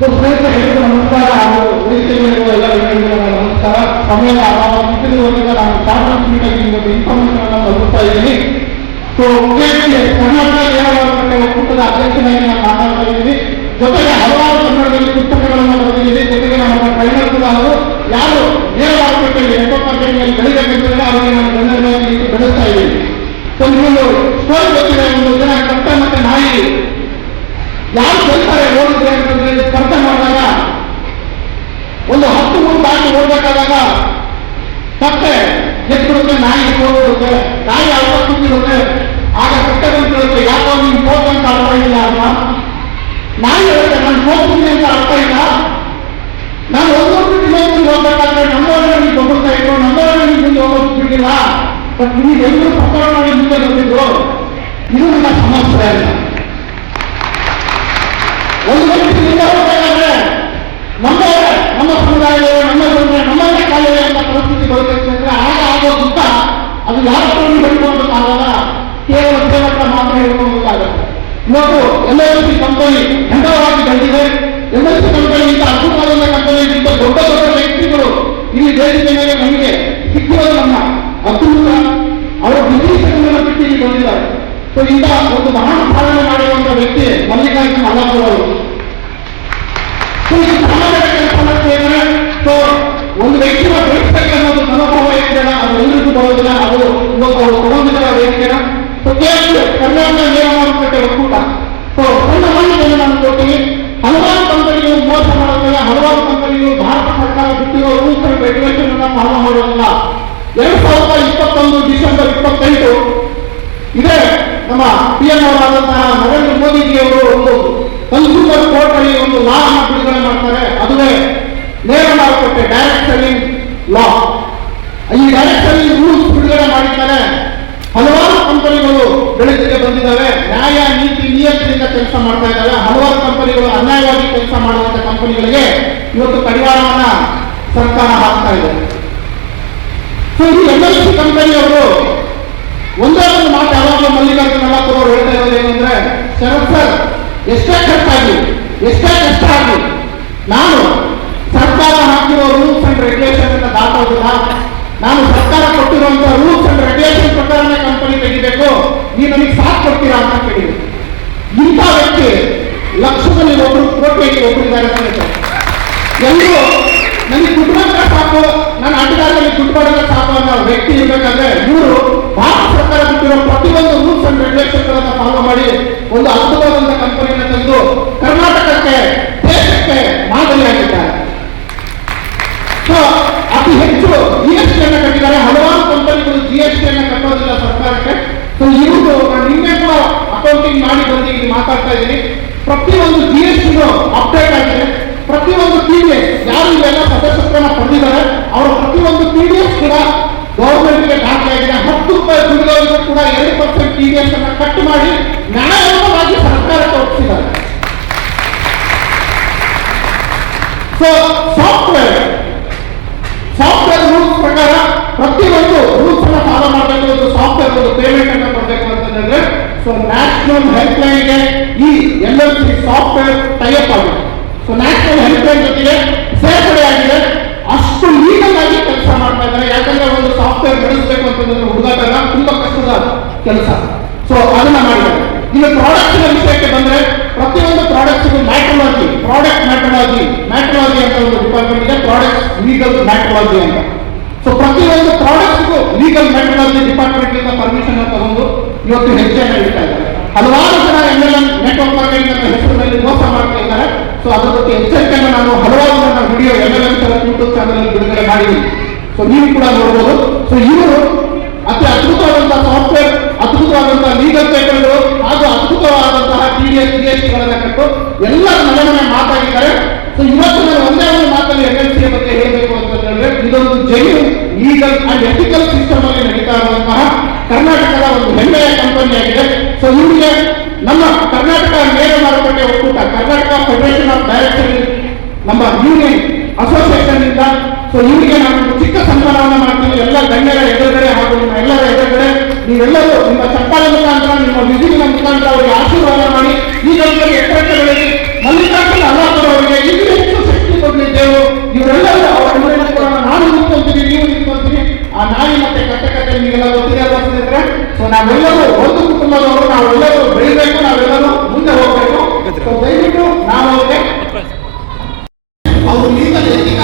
ಸ್ನೇಹಿತರಿಗೆ ನಮಸ್ಕಾರ ಹಾಗೂ ವೇದಿಕೆಯಲ್ಲಿರುವ ಎಲ್ಲ ವ್ಯಕ್ತಿಗಳಿಗೆ ನಮಸ್ಕಾರ. ಸಮಯದ ಅಭಾವ ಇದ್ದಿರುವುದರಿಂದ ನಾನು ಸಾರ್ವಜನಿಕವಾಗಿ ಒಂದು ಇನ್ಫಾರ್ಮೇಶನ್ ಅನ್ನು ತಲುಪ್ತಾ ಇದ್ದೀನಿ. ಕರ್ನಾಟಕ ನೇರವಾದ ಒಕ್ಕೂಟದ ಅಧ್ಯಕ್ಷನಾಗಿ ನಾನು ಮಾತಾಡ್ತಾ ಇದ್ದೀನಿ. ಜೊತೆಗೆ ಹಲವಾರು ಕನ್ನಡದಲ್ಲಿ ಪುಸ್ತಕಗಳನ್ನು ಬರೆದಿದ್ದೀನಿ. ಜೊತೆಗೆ ನಮ್ಮ ಟ್ರೈನರ್ ಕೂಡ ಅವರು ಯಾರು ನೇರವಾದದಲ್ಲಿ ನೆಟ್ವರ್ಕ್ ಮಾರ್ಕೆಟಿಂಗ್ ಬೆಳಿಬೇಕಂತಂದ್ರೆ ಅವರಿಗೆ ನಾನು ಗಣ್ಯವಾಗಿ ಬೆಳೆಸ್ತಾ ಇದ್ದೀನಿ. ಸೊ ನಿಮ್ಮೊಂದು ಸ್ಟೋರಿ ಗೊತ್ತಿದೆ. ಒಂದು ದಿನ ಕಟ್ಟ ಮತ್ತೆ ನಾಯಿ ಯಾರು ಗೆಲ್ತಾರೆ ಓಡಿದ್ರೆ ಅಂತಂದ್ರೆ ಸ್ಪರ್ಧೆ ಮಾಡಿದಾಗ ಒಂದು 10 ಮೂರು ದಾಟಿ ಓಡಬೇಕಾದಾಗ ಕಟ್ಟೆ ಎತ್ಬಿಡುತ್ತೆ, ನಾಯಿ ಓಡ್ಬಿಡುತ್ತೆ. ನಾಯಿ ಅರ್ಥ ಕೂತಿರುತ್ತೆ. ಆಗ ಕಟ್ಟೆ ಬಂದಿರುತ್ತೆ, ಯಾಕೋ ನೀನು ಹೋಗ್ ಅಂತ ಅರ್ಥ ಇಲ್ಲ ಅಲ್ವ. ನಾಯಿ ಹೇಳುತ್ತೆ, ನಾನು ಹೋಗ್ತೀನಿ ಅಂತ ಅರ್ಥ ಇಲ್ಲ. ನಾನು ಒಂದೊಂದು ಕಿಲೋಮೀಟರ್ ಹೋಗ್ಬೇಕಾದ್ರೆ ನಮ್ಮವರೇ ನೀವು ಹೋಗ್ತಾ ಇದ್ರು, ನಮ್ಮವರೇ ನೀವು ಮುಂದೆ ಹೋಗೋದು ಬಿಟ್ಟಿಲ್ಲ. ಬಟ್ ನೀವು ಎಲ್ಲರೂ ಪ್ರಚಾರ ಮಾಡಿ ಮುಂದೆ ಬಂದಿದ್ರು. ಇದು ನನ್ನ ಸಮಸ್ಯೆ ಅಲ್ಲ. ಒಂದು ವ್ಯಕ್ತಿ ಮುಂದೆ ಹೋಗಬೇಕಾದ್ರೆ ನಮ್ಮವರೇ, ನಮ್ಮ ಸಮುದಾಯದವರು, ನಮ್ಮ ಜನರೇ, ನಮ್ಮನ್ನೇ ಕಾಲಿದೆ ಅಂತ ಪರಿಸ್ಥಿತಿ ಬರಬೇಕಂದ್ರೆ ಆಗ ಆಗೋ ದುಃಖ ಅದು ಯಾರನ್ನು ಹೇಳ್ಕೊಳ್ಳೋದಕ್ಕಾಗಲ್ಲ. ಕೇವಲ ಸೇವಕ ಮಾತ್ರ ಹೇಳ್ಕೊಳ್ಳೋದಕ್ಕಾಗಲ್ಲ. ಇವತ್ತು LIC ಕಂಪನಿ ಹೆಂಡವಾಗಿ ಬಂದಿದೆ. LIC ಕಂಪನಿ ಇಂಥ ಅದ್ಭುತವಾದ ಕಂಪನಿ, ಇಂಥ ದೊಡ್ಡ ದೊಡ್ಡ ವ್ಯಕ್ತಿಗಳು ಇಲ್ಲಿ ವೇದಿಕೆ ಮೇಲೆ ನಮಗೆ ಸಿಕ್ಕಿರೋದು ನಮ್ಮ ಅದ್ಭುತ. ಅವರ ವಿದೇಶಗಳನ್ನು ಬಿಟ್ಟು ಇಲ್ಲಿ ಬಂದಿದ್ದಾರೆ. ಸೊ ಇಂಥ ಒಂದು ಮಹಾನ್ ಸಾಧನೆ ಮಾಡಿರುವಂತಹ ವ್ಯಕ್ತಿ ಮಲ್ಲಿಕಾರ್ಜುನ ಮಲ್ಲಾಪುರ ಅವರು. ಸೊ ಈ ಸಮಾಜದ ಕೆಲಸ ಮಾಡ್ತಿದ್ದಾರೆ. ಸೊ ಒಂದು ವ್ಯಕ್ತಿನ ಬೆಳೆಸಬೇಕನ್ನೋದು ಮನೋಭಾವ ಏನಿದೆ ಅದು ಎಲ್ಲರಿಗೂ ಬರೋದಿಲ್ಲ. ಅದು ಇವತ್ತು ಅವರು ತಗೊಂಡಿದ್ದಾರೆ ವೇದಿಕೆನ. ಸೊ ಕೇವಲ ಕರ್ನಾಟಕ ನೇರವಾದ ಒಕ್ಕೂಟ. ಸೊ ಸಣ್ಣ ಮಾಹಿತಿಯನ್ನು ನಾನು ಕೊಡ್ತೀನಿ. ಹಲವಾರು ಕಂಪನಿಗಳು ಮೋಸ ಮಾಡೋದಿಲ್ಲ. ಹಲವಾರು ಕಂಪನಿಗಳು ಭಾರತ ಸರ್ಕಾರ ಬಿಟ್ಟಿರೋ ರೂಲ್ಸ್ ಅಂಡ್ ರೆಗ್ಯುಲೇಷನ್ ಅನ್ನು ಫಾಲೋ ಮಾಡೋದಿಲ್ಲ. 2021 ಡಿಸೆಂಬರ್ 28 ಇದೇ ನಮ್ಮ PM ಅವರಾದಂತಹ ನರೇಂದ್ರ ಮೋದಿಜಿಯವರು ಒಂದು ಕನ್ಸ್ಯೂಮರ್ ಕೋರ್ಟ್ ಅಲ್ಲಿ ಒಂದು ಲಾ ಅನ್ನು ಬಿಡುಗಡೆ ಮಾಡ್ತಾರೆ. ಅದುವೇ ನೇರ ಮಾರುಕಟ್ಟೆ, ಡೈರೆಕ್ಟ್ ಸೆಲ್ಲಿಂಗ್ ಲಾ. ಈ ಡೈರೆಕ್ಟ್ ಸೆಲ್ಲಿಂಗ್ ರೂಲ್ಸ್ ಬಿಡುಗಡೆ ಮಾಡಿದ್ದಾರೆ. ಹಲವಾರು ಕಂಪನಿಗಳು ಬೆಳಕಿಗೆ ಬಂದಿದ್ದಾವೆ. ನ್ಯಾಯ ನೀತಿ ನಿಯಂತ್ರಣದಿಂದ ಕೆಲಸ ಮಾಡ್ತಾ ಇದ್ದಾವೆ. ಹಲವಾರು ಕಂಪನಿಗಳು ಅನ್ಯಾಯವಾಗಿ ಕೆಲಸ ಮಾಡುವಂತಹ ಕಂಪನಿಗಳಿಗೆ ಇವತ್ತು ಕಡಿವಾಣವನ್ನ ಸರ್ಕಾರ ಹಾಕ್ತಾ ಇದೆ. ಸೊ ಈ LIC ಕಂಪನಿಯವರು ಒಂದೇ ಒಂದು ಮಾತು ಯಾವಾಗಲೂ ಮಲ್ಲಿಕಾರ್ಜುನ ಮಲ್ಲಾಪುರ ಅವರು ಹೇಳ್ತಾ ಇರೋದು ಏನಂದ್ರೆ, ಶರತ್ ಸರ್, ಎಷ್ಟೇ ಖರ್ಚಾಗಲಿ, ಎಷ್ಟೇ ಕಷ್ಟ ಆಗಲಿ, ನಾನು ಸರ್ಕಾರ ಹಾಕಿರೋ ರೂಲ್ಸ್ ಅಂಡ್ ರೆಗ್ಯುಲೇಷನ್ ಅನ್ನ ದಾಟೋದಿಲ್ಲ. ನಾನು ಸರ್ಕಾರ ಕೊಟ್ಟಿರುವಂತಹ ರೂಲ್ಸ್ ಅಂಡ್ ರೆಗ್ಯುಲೇಷನ್ ಪ್ರಕಾರನೇ ಕಂಪನಿ ತೆಗಿಬೇಕು. ನೀವು ನನಗೆ ಸಾಥ್ ಕೊಡ್ತೀರಾ ಅಂತ ಕೇಳಿದ್ರು. ಇಂಥ ವ್ಯಕ್ತಿ ಲಕ್ಷದಲ್ಲಿ ಒಬ್ರು, ಕೋಟಿಯಲ್ಲಿ ಒಬ್ಬರಿದ್ದಾರೆ. ಎಲ್ಲರೂ ನನಗೆ ದುಡ್ಡು ಬಂದ್ರೆ ಸಾಕು, ನನ್ನ ಅಡ್ಡದಾರಿಯಲ್ಲಿ ದುಡ್ಡು ಮಾಡಿದ್ರೆ ಸಾಕು ಅನ್ನೋ ವ್ಯಕ್ತಿ ಇರಬೇಕಾದ್ರೆ ಇವರು ಭಾರತ ಸರ್ಕಾರ ಬಿಟ್ಟಿರೋ ಪ್ರತಿಯೊಂದು ರೂಲ್ಸ್ ಅಂಡ್ ರೆಗ್ಯುಲೇಷನ್ ಗಳನ್ನ ಫಾಲೋ ಮಾಡಿ ಒಂದು ಅದ್ಭುತವಾದಂತಹ ಕಂಪನಿಯನ್ನು ತಂದು ಕರ್ನಾಟಕಕ್ಕೆ, ದೇಶಕ್ಕೆ ಮಾದರಿಯಾಗಿದ್ದಾರೆ. ಸೊ ಅತಿ ಹೆಚ್ಚು GST ಅನ್ನು ಕಟ್ಟಿದ್ದಾರೆ. ಹಲವಾರು ಕಂಪನಿಗಳು GST ಅನ್ನು ಕಟ್ಟೋದಿಲ್ಲ ಸರ್ಕಾರಕ್ಕೆ. ಸೊ ಇವರು ನಾನು ನಿನ್ನೆ ಕೂಡ ಅಕೌಂಟಿಂಗ್ ಮಾಡಿ ಬಂದು ಇಲ್ಲಿ ಮಾತಾಡ್ತಾ ಇದ್ದೀನಿ. ಪ್ರತಿಯೊಂದು GST ಅಪ್ಡೇಟ್ ಆಗಿದೆ. ಪ್ರತಿಯೊಂದು TDS ಯಾರು ಇವೆಲ್ಲ ಸದಸ್ಯತ್ವನ ಪಡೆದಿದ್ದಾರೆ ಅವರ ಪ್ರತಿಯೊಂದು TDS ಕೂಡ ಗೌರ್ಮೆಂಟ್ಗೆ ದಾಖಲಾಗಿದೆ. 10 ರೂಪಾಯಿ ದುಡಿದವರಿಗೂ ಕೂಡ 2% TDS ಅನ್ನು ಕಟ್ ಮಾಡಿ ನ್ಯಾಯಯುತವಾಗಿ ಸರ್ಕಾರಕ್ಕೆ ಒಪ್ಪಿಸಿದ್ದಾರೆ. ಸೊ ಸಾಫ್ಟ್ವೇರ್ ರೂಲ್ಸ್ ಪ್ರಕಾರ ಪ್ರತಿಯೊಂದು ರೂಲ್ಸ್ ಅನ್ನು ಫಾಲೋ ಮಾಡಬೇಕು. ಒಂದು ಸಾಫ್ಟ್ವೇರ್ ಒಂದು ಪೇಮೆಂಟ್ ಅನ್ನು ಕೊಡಬೇಕು ಅಂತಂದ್ರೆ ಸೊ ನ್ಯಾಷನಲ್ ಹೆಲ್ಪ್ ಲೈನ್ಗೆ ಈ LIC ಸಾಫ್ಟ್ವೇರ್ ಟೈಅಪ್ ಆಗಿದೆ. ಸೊ ನ್ಯಾಷನಲ್ ಹೆಲ್ಪ್ ಲೈನ್ ಜೊತೆಗೆ ಸೇರ್ಪಡೆ ಆಗಿದೆ. ಅಷ್ಟು ಲೀಗಲ್ ಆಗಿ ಕೆಲಸ ಮಾಡ್ತಾ ಇದ್ದಾರೆ. ಯಾಕಂದ್ರೆ ಒಂದು ಸಾಫ್ಟ್ವೇರ್ ಬೆಳೆಸಬೇಕು ಅಂತಂದ್ರೆ ಹುಡುಗಾಟ ತುಂಬಾ ಕಷ್ಟದ ಕೆಲಸ. ಸೊ ಅದನ್ನ ಮಾಡಿದ್ದಾರೆ. ಇನ್ನು ಪ್ರಾಡಕ್ಟ್ ವಿಷಯಕ್ಕೆ ಬಂದ್ರೆ ಪ್ರತಿಯೊಂದು ಪ್ರಾಡಕ್ಟ್ ಪ್ರಾಡಕ್ಟ್ ಮ್ಯಾಟ್ರಾಲಜಿ ಅಂತ ಒಂದು ಡಿಪಾರ್ಟ್ಮೆಂಟ್ ಇದೆ. ಪ್ರಾಡಕ್ಟ್ ಲೀಗಲ್ ಮ್ಯಾಟ್ರಾಲಜಿ ಅಂತ. ಸೊ ಪ್ರತಿಯೊಂದು ಪ್ರಾಡಕ್ಟ್ಗೂ ಲೀಗಲ್ ಮ್ಯಾಟ್ರಾಲಜಿ ಡಿಪಾರ್ಟ್ಮೆಂಟ್ ಇಂದ ಪರ್ಮಿಷನ್ ತಗೊಂಡು ಇವತ್ತು ಹೆಜ್ಜೆಯನ್ನು ಇಡ್ತಾ ಇದ್ದಾರೆ. ಹಲವಾರು ಜನ MLM ನೆಟ್ವರ್ಕ್ ಮಾರ್ಕೆಟಿಂಗ್ ಅಂತ ಹೆಸರಿನಲ್ಲಿ ಮೋಸ ಮಾಡ್ತಾ ಇದ್ದಾರೆ. ಸೊ ಅದರ ಬಗ್ಗೆ ಎಚ್ಚರಿಕೆಯನ್ನು ನಾನು ಹಲವಾರು ನನ್ನ ವಿಡಿಯೋ MLM ಯೂಟ್ಯೂಬ್ ಚಾನಲ್ ಬಿಡುಗಡೆ ಮಾಡಿದ್ದೀನಿ. ಸೊ ನೀವು ಕೂಡ ನೋಡಬಹುದು. ಸೊ ಇವರು ಅತಿ ಅದ್ಭುತವಾದಂತಹ ಸಾಫ್ಟ್ವೇರ್, ಅದ್ಭುತವಾದಂತಹ ಲೀಗಲ್ ಪೇಪರ್ಗಳು ಹಾಗೂ ಅದ್ಭುತವಾದಂತಹ TDS GST ಗಳನ್ನ ಕಟ್ಟು ಎಲ್ಲರ ಮನೆ ಮಾತಾಡಿದ್ದಾರೆ. ಸೊ ಇವತ್ತು ನಾನು ಒಂದೇ ಒಂದು ಮಾತಲ್ಲಿ LIC ಬಗ್ಗೆ ಹೇಳಬೇಕು ಅಂತ ಹೇಳಿದ್ರೆ, ಇದೊಂದು genuine legal and ethical system ಅಲ್ಲಿ ನಡೀತಾ ಇರುವಂತಹ ಕರ್ನಾಟಕದ ಒಂದು ಹೆಮ್ಮೆಯ ಕಂಪನಿ ಆಗಿದೆ. ಸೊ ಇವರಿಗೆ ನಮ್ಮ ಕರ್ನಾಟಕ ನೇರ ಮಾರುಕಟ್ಟೆ ಒಕ್ಕೂಟ, ಕರ್ನಾಟಕ ಫೆಡರೇಷನ್ ಆಫ್ ಡೈರೆಕ್ಟರ್, ನಮ್ಮ ಯೂನಿಯನ್ ಅಸೋಸಿಯೇಷನ್ ಇಂದ ಸೊ ಇವರಿಗೆ ನಾನು ಚಿಕ್ಕ ಸನ್ಮಾನವನ್ನು ಮಾಡ್ತೀನಿ. ಎಲ್ಲ ಗಣ್ಯರ ಎದುರುಗಡೆ ಹಾಗೂ ನಿಮ್ಮ ಎಲ್ಲರ ಎದುರುಗಡೆ ನೀವೆಲ್ಲರೂ ನಿಮ್ಮ ಚಪ್ಪಾಳೆ ಮುಖಾಂತರ, ನಿಮ್ಮ ವಿಧಿಗಳ ಮುಖಾಂತರ ಅವರಿಗೆ ಆಶೀರ್ವಾದ ಮಾಡಿ ಈ ಎತ್ತರಕ್ಕೆ ಬೆಳೆದಿ ಮಲ್ಲಿಕಾರ್ಜುನ ಮಲ್ಲಾಪುರ ಅವರಿಗೆ ದಯವಿಟ್ಟು ನಾವು ಅವ್ರಿಗೆ ಅವ್ರು ಲೀಗಲ್